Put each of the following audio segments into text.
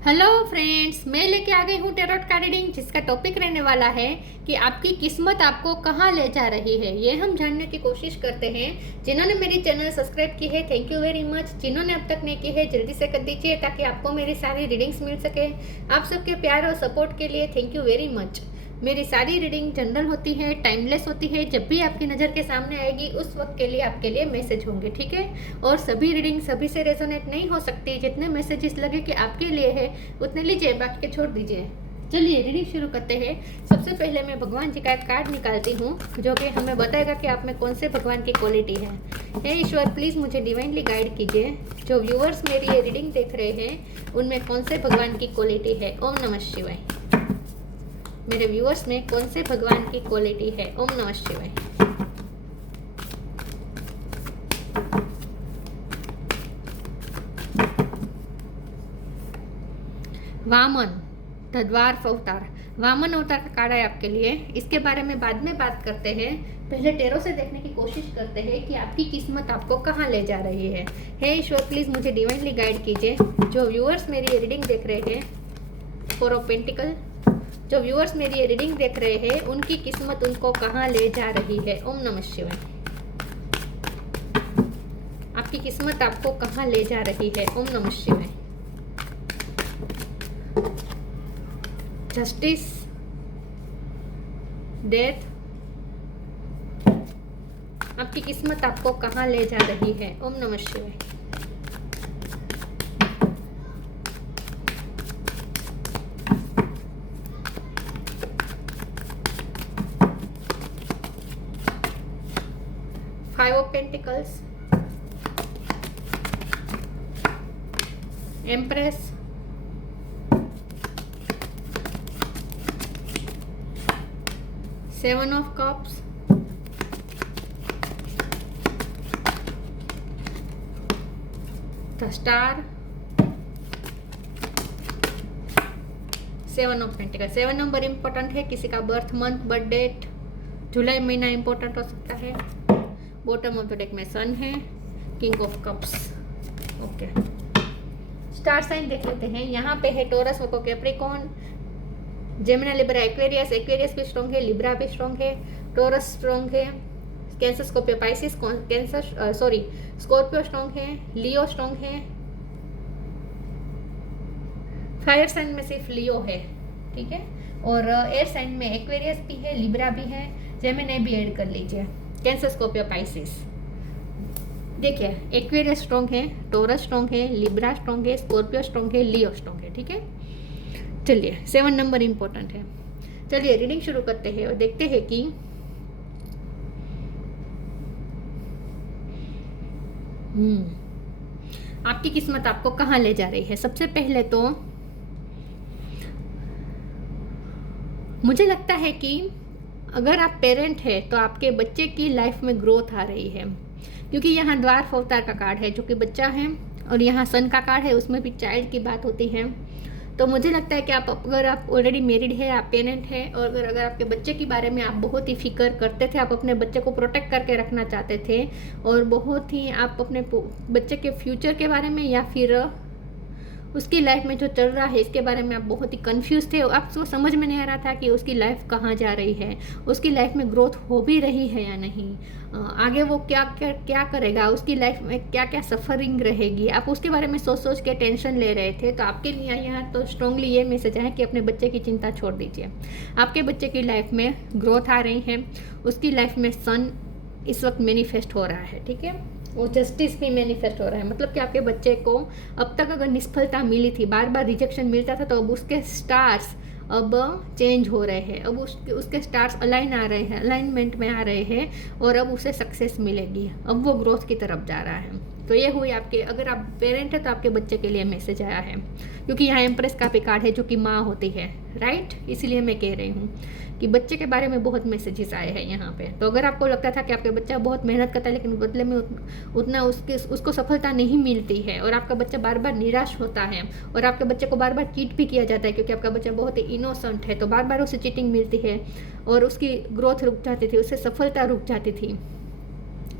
Hello friends, मैं लेके आ गई हूँ टैरोट का रीडिंग, जिसका टॉपिक रहने वाला है कि आपकी किस्मत आपको कहाँ ले जा रही है। ये हम जानने की कोशिश करते हैं। जिन्होंने मेरी चैनल सब्सक्राइब की है, थैंक यू वेरी मच। जिन्होंने अब तक नहीं की है, जल्दी से कर दीजिए ताकि आपको मेरी सारी रीडिंग्स मिल सके। आप सबके प्यार और सपोर्ट के लिए थैंक यू वेरी मच। मेरी सारी रीडिंग जनरल होती है, टाइमलेस होती है। जब भी आपकी नज़र के सामने आएगी उस वक्त के लिए आपके लिए मैसेज होंगे, ठीक है। और सभी रीडिंग सभी से रेजोनेट नहीं हो सकती। जितने मैसेजेस लगे कि आपके लिए है उतने लीजिए, बाकी के छोड़ दीजिए। चलिए रीडिंग शुरू करते हैं। सबसे पहले मैं भगवान जी का एक कार्ड निकालती हूँ जो कि हमें बताएगा कि आप में कौन से भगवान की क्वालिटी है। हे ईश्वर, प्लीज़ मुझे डिवाइनली गाइड कीजिए। जो व्यूअर्स मेरी ये रीडिंग देख रहे हैं उनमें कौन से भगवान की क्वालिटी है। ओम नमः शिवाय। मेरे व्यूअर्स में कौन से भगवान की क्वालिटी है। ओम नमः शिवाय। वामन द द्वारफ अवतार। वामन अवतार का कार्ड है आपके लिए। इसके बारे में बाद में बात करते हैं। पहले टेरो से देखने की कोशिश करते हैं कि आपकी किस्मत आपको कहाँ ले जा रही है। हे ईश्वर, प्लीज़ मुझे डिवाइनली गाइड कीजिए। जो व्यूअर्स मेरी ये रीडिंग देख रहे हैं, फोर ऑफ पेंटिकल, जो व्यूअर्स मेरी ये रीडिंग देख रहे हैं उनकी किस्मत उनको कहाँ ले जा रही है। ओम नमः शिवाय। आपकी किस्मत आपको कहाँ ले जा रही है। ओम नमः शिवाय। Justice, death. आपकी किस्मत आपको कहाँ ले जा रही है। ओम नमः शिवाय। Five of pentacles, empress, seven of cups, the star, seven of pentacle. 7 number important है। किसी का बर्थ मंथ, बर्थ डेट, जुलाई महीना इंपॉर्टेंट हो सकता है। बॉटम ऑफ द डेक में सन है, king of cups. Okay, star sign देख लेते हैं। यहाँ पे है Taurus, Virgo, Capricorn, Gemini, Libra, Aquarius. Aquarius भी स्ट्रॉन्ग है, लिब्रा भी स्ट्रॉन्ग है, टोरस स्ट्रॉन्ग है, Cancer, Scorpio, Pisces, Scorpio strong है, लियो स्ट्रॉन्ग है। फायर साइन में सिर्फ लियो है, ठीक है। और एयर साइन में एक्वेरियस भी है, लिब्रा भी है, जेमिनी भी ऐड कर लीजिए, कैंसर, स्कॉर्पियो, पाइसिस। देखिए, एक्वेरियस स्ट्रॉन्ग है, टोरस स्ट्रॉन्ग है, लिब्रा स्ट्रॉन्ग है, स्कॉर्पियो स्ट्रॉन्ग है, लियो स्ट्रॉन्ग है, ठीक है। चलिए, 7 नंबर इंपॉर्टेंट है। चलिए रीडिंग शुरू करते हैं और देखते हैं कि आपकी किस्मत आपको कहाँ ले जा रही है। सबसे पहले तो मुझे लगता है कि अगर आप पेरेंट है तो आपके बच्चे की लाइफ में ग्रोथ आ रही है, क्योंकि यहाँ द्वारफ अवतार का कार्ड है जो कि बच्चा है, और यहाँ सन का कार्ड है, उसमें भी चाइल्ड की बात होती है। तो मुझे लगता है कि अगर आप ऑलरेडी मैरिड है, आप पेरेंट है, और अगर आपके बच्चे के बारे में आप बहुत ही फिक्र करते थे, आप अपने बच्चे को प्रोटेक्ट करके रखना चाहते थे, और बहुत ही आप अपने बच्चे के फ्यूचर के बारे में या फिर उसकी लाइफ में जो चल रहा है इसके बारे में आप बहुत ही कंफ्यूज थे। आपको समझ में नहीं आ रहा था कि उसकी लाइफ कहाँ जा रही है, उसकी लाइफ में ग्रोथ हो भी रही है या नहीं, आगे वो क्या क्या क्या करेगा, उसकी लाइफ में क्या क्या सफरिंग रहेगी, आप उसके बारे में सोच सोच के टेंशन ले रहे थे। तो आपके लिए यहाँ तो स्ट्रांगली ये मैसेज है कि अपने बच्चे की चिंता छोड़ दीजिए। आपके बच्चे की लाइफ में ग्रोथ आ रही है, उसकी लाइफ में सन इस वक्त मैनिफेस्ट हो रहा है, ठीक है। वो जस्टिस भी मैनिफेस्ट हो रहा है। मतलब कि आपके बच्चे को अब तक अगर निष्फलता मिली थी, बार बार रिजेक्शन मिलता था, तो अब उसके स्टार्स अब चेंज हो रहे हैं। अब उसके स्टार्स अलाइन आ रहे हैं, अलाइनमेंट में आ रहे हैं, और अब उसे सक्सेस मिलेगी। अब वो ग्रोथ की तरफ जा रहा है। तो ये हुई आपके, अगर आप पेरेंट है तो आपके बच्चे के लिए मैसेज आया है, क्योंकि यहाँ एम्प्रेस का भी कार्ड है जो कि माँ होती है, राइट। इसलिए मैं कह रही हूँ कि बच्चे के बारे में बहुत मैसेजेस आए हैं यहाँ पे। तो अगर आपको लगता था कि आपके बच्चा बहुत मेहनत करता है लेकिन बदले में उतना उसको सफलता नहीं मिलती है, और आपका बच्चा बार बार निराश होता है, और आपके बच्चे को बार बार चीट भी किया जाता है क्योंकि आपका बच्चा बहुत ही इनोसेंट है, तो बार बार उसे चीटिंग मिलती है और उसकी ग्रोथ रुक जाती थी, उससे सफलता रुक जाती थी,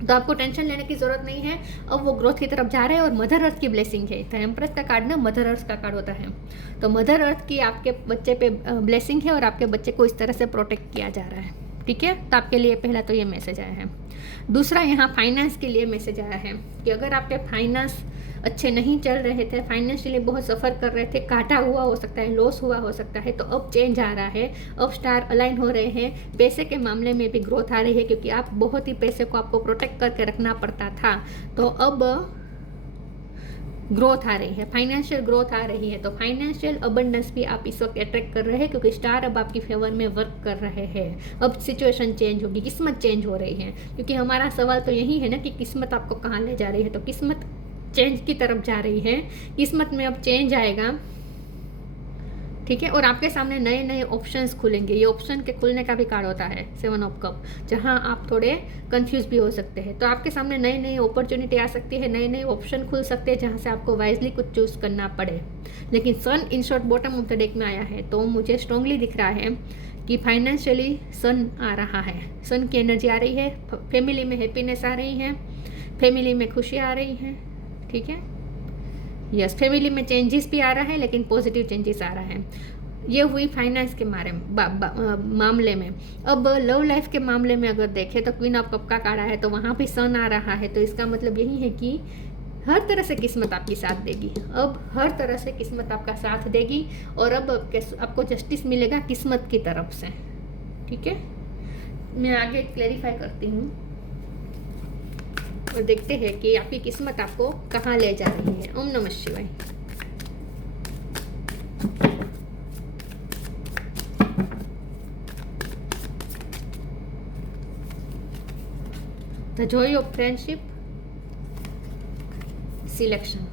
तो आपको टेंशन लेने की ज़रूरत नहीं है। अब वो ग्रोथ की तरफ जा रहे हैं और मदर अर्थ की ब्लेसिंग है। तो एम्प्रेस का कार्ड ना मदर अर्थ का कार्ड होता है। तो मदर अर्थ की आपके बच्चे पे ब्लेसिंग है और आपके बच्चे को इस तरह से प्रोटेक्ट किया जा रहा है। ठीक है, तो आपके लिए पहला तो ये मैसेज आया है। दूसरा यहाँ फाइनेंस के लिए मैसेज आया है कि अगर आपके फाइनेंस अच्छे नहीं चल रहे थे, फाइनेंशियली बहुत सफ़र कर रहे थे, काटा हुआ हो सकता है, लॉस हुआ हो सकता है, तो अब चेंज आ रहा है, अब स्टार अलाइन हो रहे हैं। पैसे के मामले में भी ग्रोथ आ रही है क्योंकि आप बहुत ही पैसे को आपको प्रोटेक्ट करके रखना पड़ता था, तो अब ग्रोथ आ रही है, फाइनेंशियल ग्रोथ आ रही है। तो फाइनेंशियल अबंडेंस भी आप इस वक्त अट्रैक्ट कर रहे हैं क्योंकि स्टार अब आपकी फेवर में वर्क कर रहे हैं। अब सिचुएशन चेंज होगी, किस्मत चेंज हो रही है, क्योंकि हमारा सवाल तो यही है ना कि किस्मत आपको कहाँ ले जा रही है। तो किस्मत चेंज की तरफ जा रही है, किस्मत में अब चेंज आएगा। ठीक है, और आपके सामने नए नए ऑप्शंस खुलेंगे। ये ऑप्शन के खुलने का भी कार्ड होता है 7 ऑफ कप, जहां आप थोड़े कंफ्यूज भी हो सकते हैं। तो आपके सामने नई नई अपॉर्चुनिटी आ सकती है, नए नए ऑप्शन खुल सकते हैं जहां से आपको वाइजली कुछ चूज करना पड़े। लेकिन sun in short bottom of the deck में आया है, तो मुझे स्ट्रांगली दिख रहा है कि फाइनेंशियली सन आ रहा है, सन की एनर्जी आ रही है, फैमिली में हैप्पीनेस आ रही है, फैमिली में खुशी आ रही है। ठीक है, यस, फैमिली में चेंजेस भी आ रहा है, लेकिन पॉजिटिव चेंजेस आ रहा है। ये हुई फाइनेंस के मामले में। अब लव लाइफ के मामले में अगर देखें तो क्वीन ऑफ कप का कार्ड है, तो वहाँ भी सन आ रहा है। तो इसका मतलब यही है कि हर तरह से किस्मत आपकी साथ देगी, अब हर तरह से किस्मत आपका साथ देगी, और अब आपको जस्टिस मिलेगा किस्मत की तरफ से। ठीक है, मैं आगे क्लेरिफाई करती हूँ और देखते हैं कि आपकी किस्मत आपको कहाँ ले जा रही है। ओम नमः शिवाय। The Joy of friendship, selection.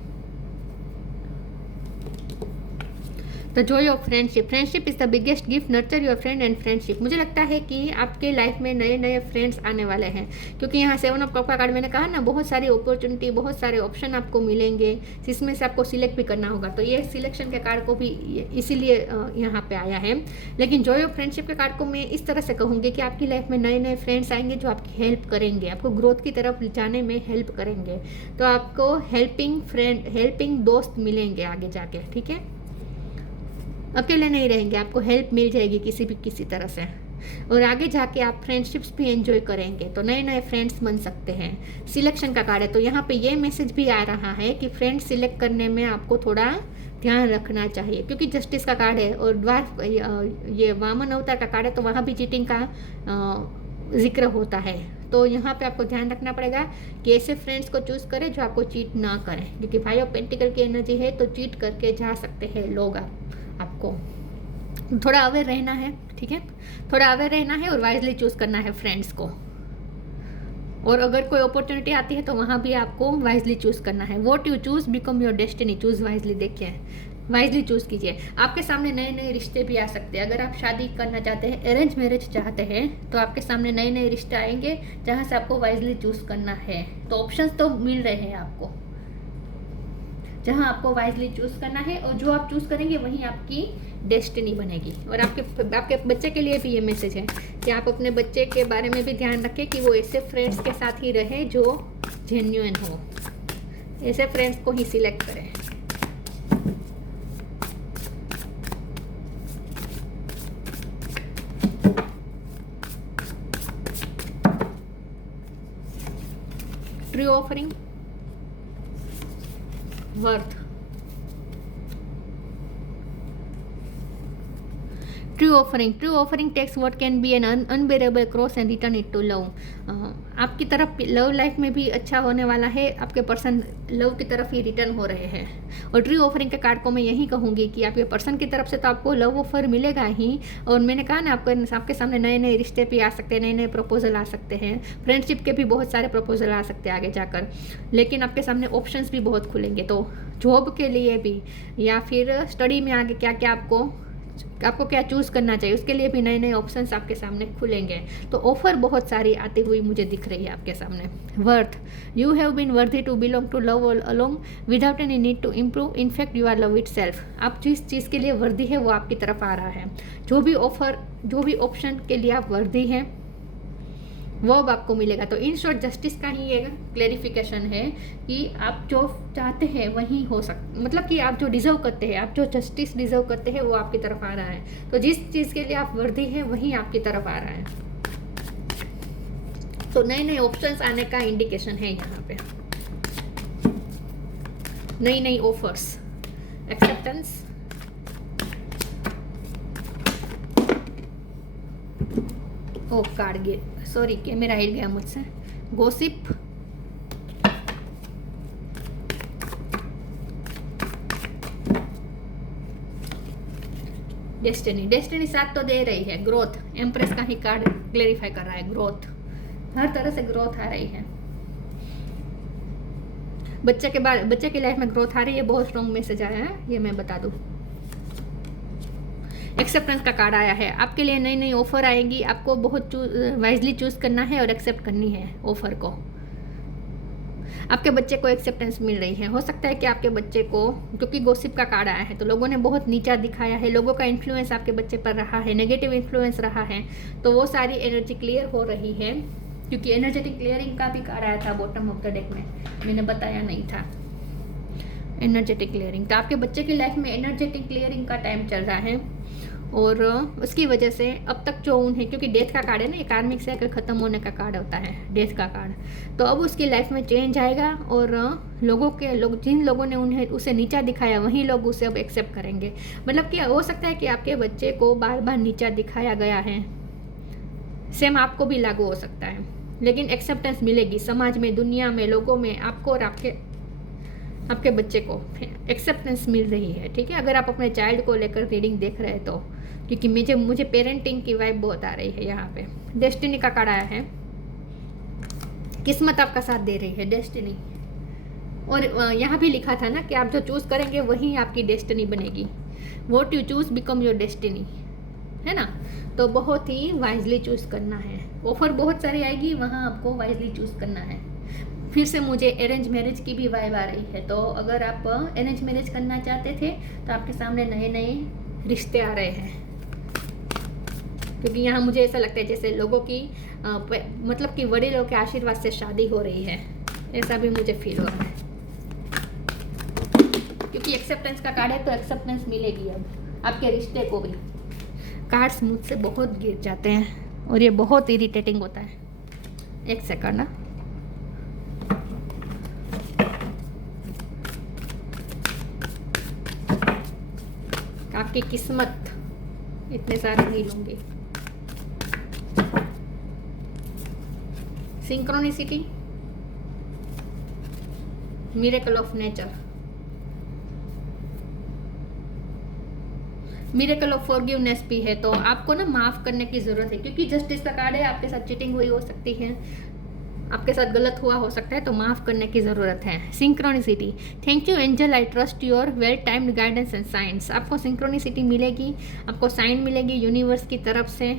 The Joy of friendship, friendship is the biggest gift, nurture your friend and friendship. मुझे लगता है कि आपके लाइफ में नए नए फ्रेंड्स आने वाले हैं, क्योंकि यहाँ 7 ऑफ कप का कार्ड मैंने कहा ना, बहुत सारी अपॉर्चुनिटी, बहुत सारे ऑप्शन आपको मिलेंगे, जिसमें से आपको सिलेक्ट भी करना होगा। तो ये सिलेक्शन के कार्ड को भी इसीलिए यहाँ पे आया है। लेकिन जॉय ऑफ फ्रेंडशिप के कार्ड को मैं इस तरह से कहूँगी कि आपकी लाइफ में नए नए फ्रेंड्स आएंगे जो आपकी हेल्प करेंगे, आपको ग्रोथ की तरफ जाने में हेल्प करेंगे। तो आपको हेल्पिंग फ्रेंड, हेल्पिंग दोस्त मिलेंगे आगे जाके। ठीक है, अकेले नहीं रहेंगे, आपको हेल्प मिल जाएगी किसी तरह से, और आगे जाके आप फ्रेंडशिप्स भी एंजॉय करेंगे। तो नए नए फ्रेंड्स बन सकते हैं। सिलेक्शन का कार्ड है, तो यहाँ पे ये मैसेज भी आ रहा है कि फ्रेंड सिलेक्ट करने में आपको थोड़ा ध्यान रखना चाहिए, क्योंकि जस्टिस का कार्ड है और द्वार ये वामन अवतार का कार्ड है, तो वहाँ भी चीटिंग का जिक्र होता है। तो यहाँ पे आपको ध्यान रखना पड़ेगा कि ऐसे फ्रेंड्स को चूज करें जो आपको चीट ना करें, क्योंकि 5 ऑफ पेंटिकल की एनर्जी है, तो चीट करके जा सकते हैं लोग। आपको थोड़ा अवेयर रहना है। ठीक है, थोड़ा अवेयर रहना है और वाइजली चूज करना है फ्रेंड्स को। और अगर कोई अपॉर्चुनिटी आती है तो वहाँ भी आपको वाइजली चूज करना है। What you choose become your destiny, choose wisely. देखिए, वाइजली चूज कीजिए। आपके सामने नए नए रिश्ते भी आ सकते हैं। अगर आप शादी करना चाहते हैं, अरेंज मैरिज चाहते हैं, तो आपके सामने नए नए रिश्ते आएंगे जहाँ से आपको वाइजली चूज करना है। तो ऑप्शंस तो मिल रहे हैं आपको, जहां आपको वाइजली चूज करना है, और जो आप चूज करेंगे वही आपकी डेस्टिनी बनेगी। और आपके बच्चे के लिए भी ये मैसेज है कि आप अपने बच्चे के बारे में भी ध्यान रखें कि वो ऐसे फ्रेंड्स के साथ ही रहे जो जेन्युइन हो, ऐसे फ्रेंड्स को ही सिलेक्ट करें। True offering, worth. True offering takes what can be an unbearable cross and return it to love. आपकी तरफ लव लाइफ में भी अच्छा होने वाला है, आपके पर्सन लव की तरफ ही रिटर्न हो रहे हैं। और ट्रू ऑफरिंग के कार्ड को मैं यही कहूँगी कि आपके पर्सन की तरफ से तो आपको लव ऑफर मिलेगा ही, और मैंने कहा ना आपके सामने नए नए रिश्ते भी आ सकते हैं, नए नए प्रपोजल आ सकते हैं, फ्रेंडशिप के भी बहुत सारे प्रपोजल आ सकते हैं आगे जाकर। लेकिन आपके सामने ऑप्शंस भी बहुत खुलेंगे, तो जॉब के लिए भी या फिर स्टडी में आगे क्या क्या आपको क्या चूज़ करना चाहिए, उसके लिए भी नए नए ऑप्शंस आपके सामने खुलेंगे। तो ऑफर बहुत सारी आती हुई मुझे दिख रही है आपके सामने। Worth, you have been worthy to belong to love all along without any need to improve, in fact you are love itself. आप जिस चीज़ के लिए वर्दी है वो आपकी तरफ आ रहा है। जो भी ऑप्शन के लिए आप वर्दी हैं वो अब आपको मिलेगा। तो इन शॉर्ट जस्टिस का ही ये क्लेरिफिकेशन है कि आप जो चाहते हैं वही हो मतलब कि आप जो डिज़र्व करते हैं, आप जो जस्टिस डिज़र्व करते हैं वो आपकी तरफ आ रहा है। तो जिस चीज़ के लिए आप वर्दी हैं वही आपकी तरफ आ रहा है। तो नए नए ऑप्शंस आने का इंडिकेशन है यहाँ पे, नई नई ऑफर्स, एक्सेप्टेंस, ओ कार्ड गे, सॉरी कैमरा हिल गया मुझसे, गॉसिप, डेस्टिनी। डेस्टिनी साथ तो दे रही है, ग्रोथ, एम्प्रेस का ही कार्ड क्लेरिफाई कर रहा है, ग्रोथ, हर तरह से ग्रोथ आ रही है। बच्चे की लाइफ में ग्रोथ आ रही है, बहुत स्ट्रॉन्ग मैसेज आया है, ये मैं बता दूं। एक्सेप्टेंस का कार्ड आया है, आपके लिए नई नई ऑफर आएगी, आपको बहुत वाइजली चूज करना है और एक्सेप्ट करनी है ऑफर को। आपके बच्चे को एक्सेप्टेंस मिल रही है। हो सकता है कि आपके बच्चे को, क्योंकि गॉसिप का कार्ड आया है तो लोगों ने बहुत नीचा दिखाया है, लोगों का इन्फ्लुएंस आपके बच्चे पर रहा है, नेगेटिव इन्फ्लुएंस रहा है, तो वो सारी एनर्जी क्लियर हो रही है। क्योंकि एनर्जेटिक क्लियरिंग का भी कार्ड आया था बॉटम ऑफ द डेक में, मैंने बताया नहीं था एनर्जेटिक क्लियरिंग। तो आपके बच्चे की लाइफ में एनर्जेटिक क्लियरिंग का टाइम चल रहा है और उसकी वजह से अब तक जो उन्हें, क्योंकि डेथ का कार्ड है ना, कार्मिक साइकिल खत्म होने का कार्ड होता है डेथ का कार्ड, तो अब उसकी लाइफ में चेंज आएगा और जिन लोगों ने उसे नीचा दिखाया वही लोग उसे अब एक्सेप्ट करेंगे। मतलब कि हो सकता है कि आपके बच्चे को बार बार नीचा दिखाया गया है, सेम आपको भी लागू हो सकता है, लेकिन एक्सेप्टेंस मिलेगी समाज में, दुनिया में, लोगों में, आपको और आपके बच्चे को एक्सेप्टेंस मिल रही है। ठीक है, अगर आप अपने चाइल्ड को लेकर रीडिंग देख रहे हैं तो, क्योंकि मुझे पेरेंटिंग की वाइब बहुत आ रही है यहाँ पे। डेस्टिनी का कार्ड आया है, किस्मत आपका साथ दे रही है, डेस्टिनी। और यहाँ भी लिखा था ना कि आप जो चूज करेंगे वही आपकी डेस्टिनी बनेगी। What you choose become your destiny, है ना। तो बहुत ही वाइजली चूज करना है। ऑफर बहुत सारी आएगी, वहाँ आपको वाइजली चूज करना है। फिर से मुझे अरेंज मैरिज की भी वाइब आ रही है, तो अगर आप अरेंज मैरिज करना चाहते थे तो आपके सामने नए नए रिश्ते आ रहे हैं। क्योंकि यहाँ मुझे ऐसा लगता है जैसे लोगों की मतलब कि वडीलों के आशीर्वाद से शादी हो रही है, ऐसा भी मुझे फील हो रहा है। क्योंकि एक्सेप्टेंस का कार्ड है तो एक्सेप्टेंस मिलेगी अब आपके रिश्ते को भी। कार्ड्स मुझसे बहुत गिर जाते हैं और ये बहुत इरिटेटिंग होता है। एक सेकंड ना, आपकी किस्मत, इतने सारे नहीं लूंगी। Synchronicity, miracle of nature, miracle of forgiveness भी है। तो आपको ना माफ करने की जरूरत है, क्योंकि जस्टिस का कार्ड है, आपके साथ चीटिंग हुई हो सकती है, आपके साथ गलत हुआ हो सकता है, तो माफ करने की ज़रूरत है। Synchronicity, thank you angel, I trust your well timed guidance and science. आपको सिंक्रोनिसिटी मिलेगी, आपको साइन मिलेगी यूनिवर्स की तरफ से,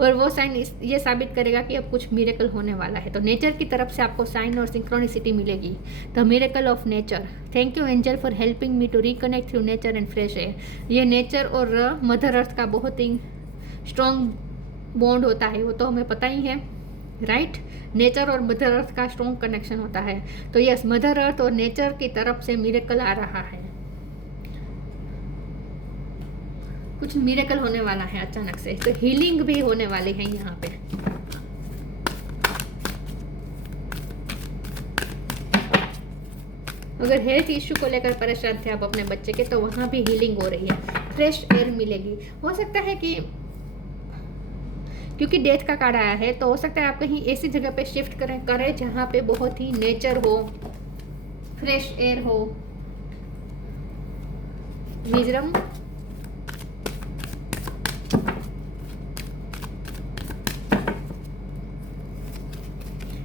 और वो साइन ये साबित करेगा कि अब कुछ मिरेकल होने वाला है। तो नेचर की तरफ से आपको साइन और सिंक्रोनिसिटी मिलेगी। The miracle of nature, thank you angel for helping me to reconnect through nature and fresh air. ये नेचर और मदर अर्थ का बहुत ही स्ट्रॉन्ग बॉन्ड होता है, वो तो हमें पता ही है, राइट। नेचर और मदर अर्थ का स्ट्रॉन्ग कनेक्शन होता है। तो यस, मदर अर्थ और नेचर की तरफ से मिरेकल आ रहा है, कुछ मिरेकल होने वाला है अचानक से। तो हीलिंग भी होने वाली है यहाँ पे। अगर हेल्थ इश्यू को लेकर परेशान थे आप अपने बच्चे के, तो वहाँ भी हीलिंग हो रही है, फ्रेश एयर मिलेगी। हो सकता है कि क्योंकि डेथ का कार्ड आया है, तो हो सकता है आप कहीं ऐसी जगह पे शिफ्ट करें जहाँ पे बहुत ही नेचर हो, फ्रेश एयर हो। विजडम,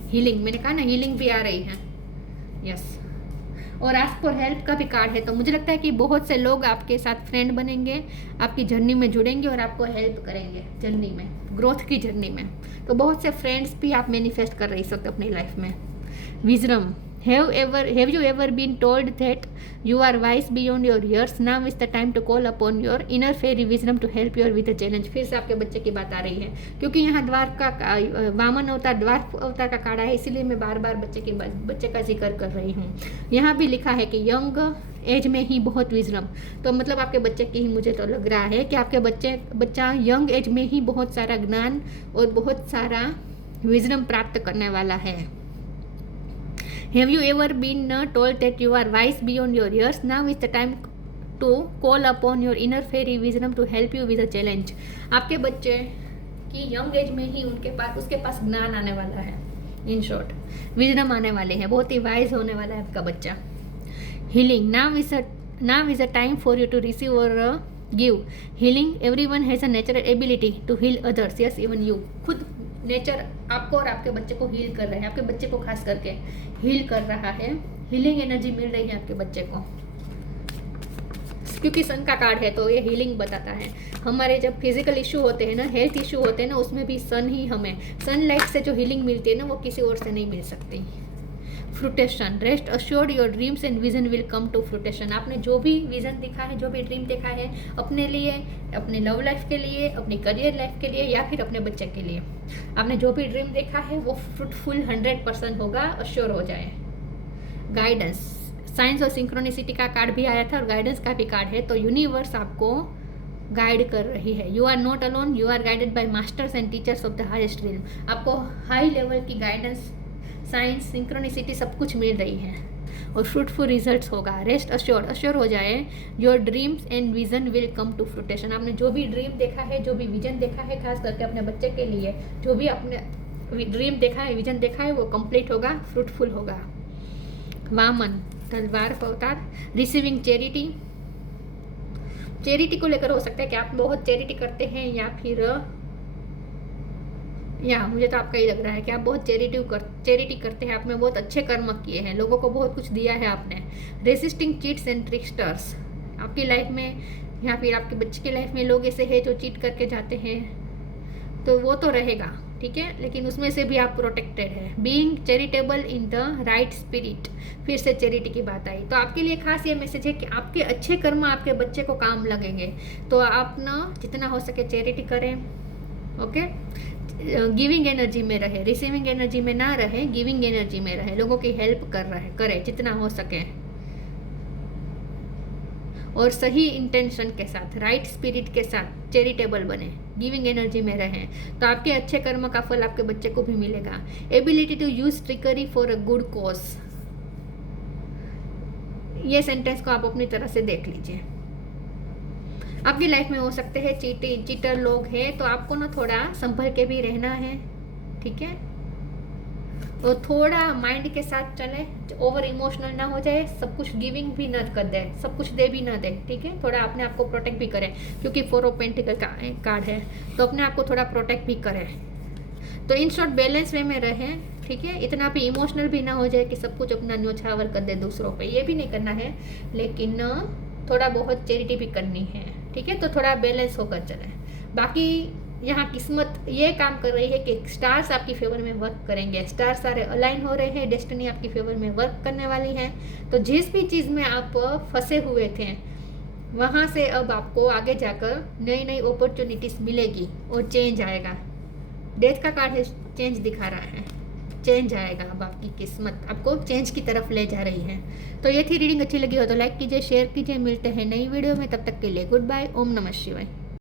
हीलिंग, मैंने कहा ना हीलिंग भी आ रही है, यस। और आस्क फॉर हेल्प का भी कार्ड है। तो मुझे लगता है कि बहुत से लोग आपके साथ फ्रेंड बनेंगे, आपकी जर्नी में जुड़ेंगे और आपको हेल्प करेंगे जर्नी में, ग्रोथ की जर्नी में। तो बहुत से फ्रेंड्स भी आप मैनिफेस्ट कर रही सकते अपनी लाइफ में। Wisdom, Have you ever been told that you are wise beyond your years? Now is the time to call upon your inner fairy wisdom to help you with the challenge. फिर से आपके बच्चे की बात आ रही है, क्योंकि यहाँ वामन अवतार द्वार अवतार का कार्ड है, इसीलिए मैं बार बार बच्चे का जिक्र कर रही हूँ। यहाँ भी लिखा है कि यंग एज में ही बहुत विजडम, तो मतलब आपके बच्चे की ही मुझे तो लग रहा है कि आपके बच्चा यंग एज में ही बहुत सारा ज्ञान और बहुत सारा विजडम प्राप्त करने वाला है। Have you ever been told that you are wise beyond your years? Now is the time to call upon your inner fairy wisdom to help you with a challenge. आपके बच्चे की यंग एज में ही उसके पास ज्ञान आने वाला है, in short wisdom आने वाले हैं, बहुत ही वाइज होने वाला है आपका बच्चा। Healing, now is a time for you to receive or give healing. Everyone has a natural ability to heal others. Yes, even you. खुद नेचर आपको और आपके बच्चे को हील कर रहा है, आपके बच्चे को खास करके हील कर रहा है, हीलिंग एनर्जी मिल रही है आपके बच्चे को, क्योंकि सन का कार्ड है तो ये हीलिंग बताता है। हमारे जब फिजिकल इशू होते हैं ना, हेल्थ इशू होते हैं ना, उसमें भी सन ही हमें सनलाइट से जो हीलिंग मिलती है ना, वो किसी और से नहीं मिल सकती। Fruition, rest assured your dreams and vision will come to fruition. आपने जो भी विजन देखा है, जो भी ड्रीम देखा है अपने लिए, अपने लव लाइफ के लिए, अपनी करियर लाइफ के लिए या फिर अपने बच्चे के लिए, आपने जो भी ड्रीम देखा है वो फ्रूटफुल 100% होगा, अश्योर हो जाए। गाइडेंस, साइंस और सिंक्रोनिसिटी का कार्ड भी आया था और गाइडेंस का भी कार्ड है, तो यूनिवर्स आपको गाइड कर रही है। You are not alone, you are guided by masters and teachers of the highest realm. आपको हाई लेवल की गाइडेंस, साइंस, सिंक्रोनिसिटी सब कुछ मिल रही है और फ्रूटफुल रिजल्ट्स होगा। रेस्ट अश्योर हो जाए, your dreams and vision will come to fruition. आपने जो भी ड्रीम देखा है, जो भी विजन देखा है, खास करके अपने बच्चे के लिए जो भी आपने ड्रीम देखा है, विजन देखा है, वो कंप्लीट होगा, फ्रूटफुल होगा। वामन तलवार अवतार, रिसीविंग चैरिटी को लेकर हो सकता है कि आप बहुत चैरिटी करते हैं या मुझे तो आपका ही लग रहा है कि आप बहुत चैरिटी करते हैं, आपने बहुत अच्छे कर्म किए हैं, लोगों को बहुत कुछ दिया है आपने। रेसिस्टिंग चीट्स एंड ट्रिकस्टर्स, आपकी लाइफ में या फिर आपके बच्चे की लाइफ में लोग ऐसे हैं जो चीट करके जाते हैं, तो वो तो रहेगा, ठीक है, लेकिन उसमें से भी आप प्रोटेक्टेड है। Being charitable in the right spirit, फिर से चैरिटी की बात आई, तो आपके लिए खास ये मैसेज है कि आपके अच्छे कर्म आपके बच्चे को काम लगेंगे, तो आप ना जितना हो सके चैरिटी करें। ओके, गिविंग एनर्जी में रहे, रिसीविंग एनर्जी में ना रहे, गिविंग एनर्जी में रहे, लोगों की हेल्प करे जितना हो सके, और सही इंटेंशन के साथ, राइट स्पिरिट के साथ चैरिटेबल बने, गिविंग एनर्जी में रहें, तो आपके अच्छे कर्म का फल आपके बच्चे को भी मिलेगा। Ability to use trickery for a good cause, ये सेंटेंस को आप अपनी तरह से देख लीजिए। आपकी लाइफ में हो सकते हैं चीटर लोग हैं, तो आपको ना थोड़ा संभल के भी रहना है, ठीक है, और थोड़ा माइंड के साथ चले, ओवर इमोशनल ना हो जाए, सब कुछ गिविंग भी ना कर दे, सब कुछ दे भी ना दे, ठीक है, थोड़ा अपने आप को प्रोटेक्ट भी करें, क्योंकि 4 ऑफ पेंटिकल का कार्ड है, तो अपने आप को थोड़ा प्रोटेक्ट भी करें। तो इन शॉर्ट बैलेंस वे में रहें, ठीक है, इतना भी इमोशनल भी ना हो जाए कि सब कुछ अपना न्योछावर कर दे दूसरों पे, ये भी नहीं करना है, लेकिन थोड़ा बहुत चैरिटी भी करनी है, ठीक है, तो थोड़ा बैलेंस होकर चले। बाकी यहाँ किस्मत ये काम कर रही है कि स्टार्स आपकी फेवर में वर्क करेंगे, स्टार्स सारे अलाइन हो रहे हैं, डेस्टिनी आपकी फेवर में वर्क करने वाली है, तो जिस भी चीज़ में आप फंसे हुए थे वहाँ से अब आपको आगे जाकर नई नई अपॉर्चुनिटीज़ मिलेगी और चेंज आएगा। डेथ का कार्ड है, चेंज दिखा रहा है, चेंज आएगा, अब आपकी किस्मत आपको चेंज की तरफ ले जा रही है। तो ये थी रीडिंग, अच्छी लगी हो तो लाइक कीजिए, शेयर कीजिए, मिलते हैं नई वीडियो में, तब तक के लिए गुड बाय, ओम नमः शिवाय।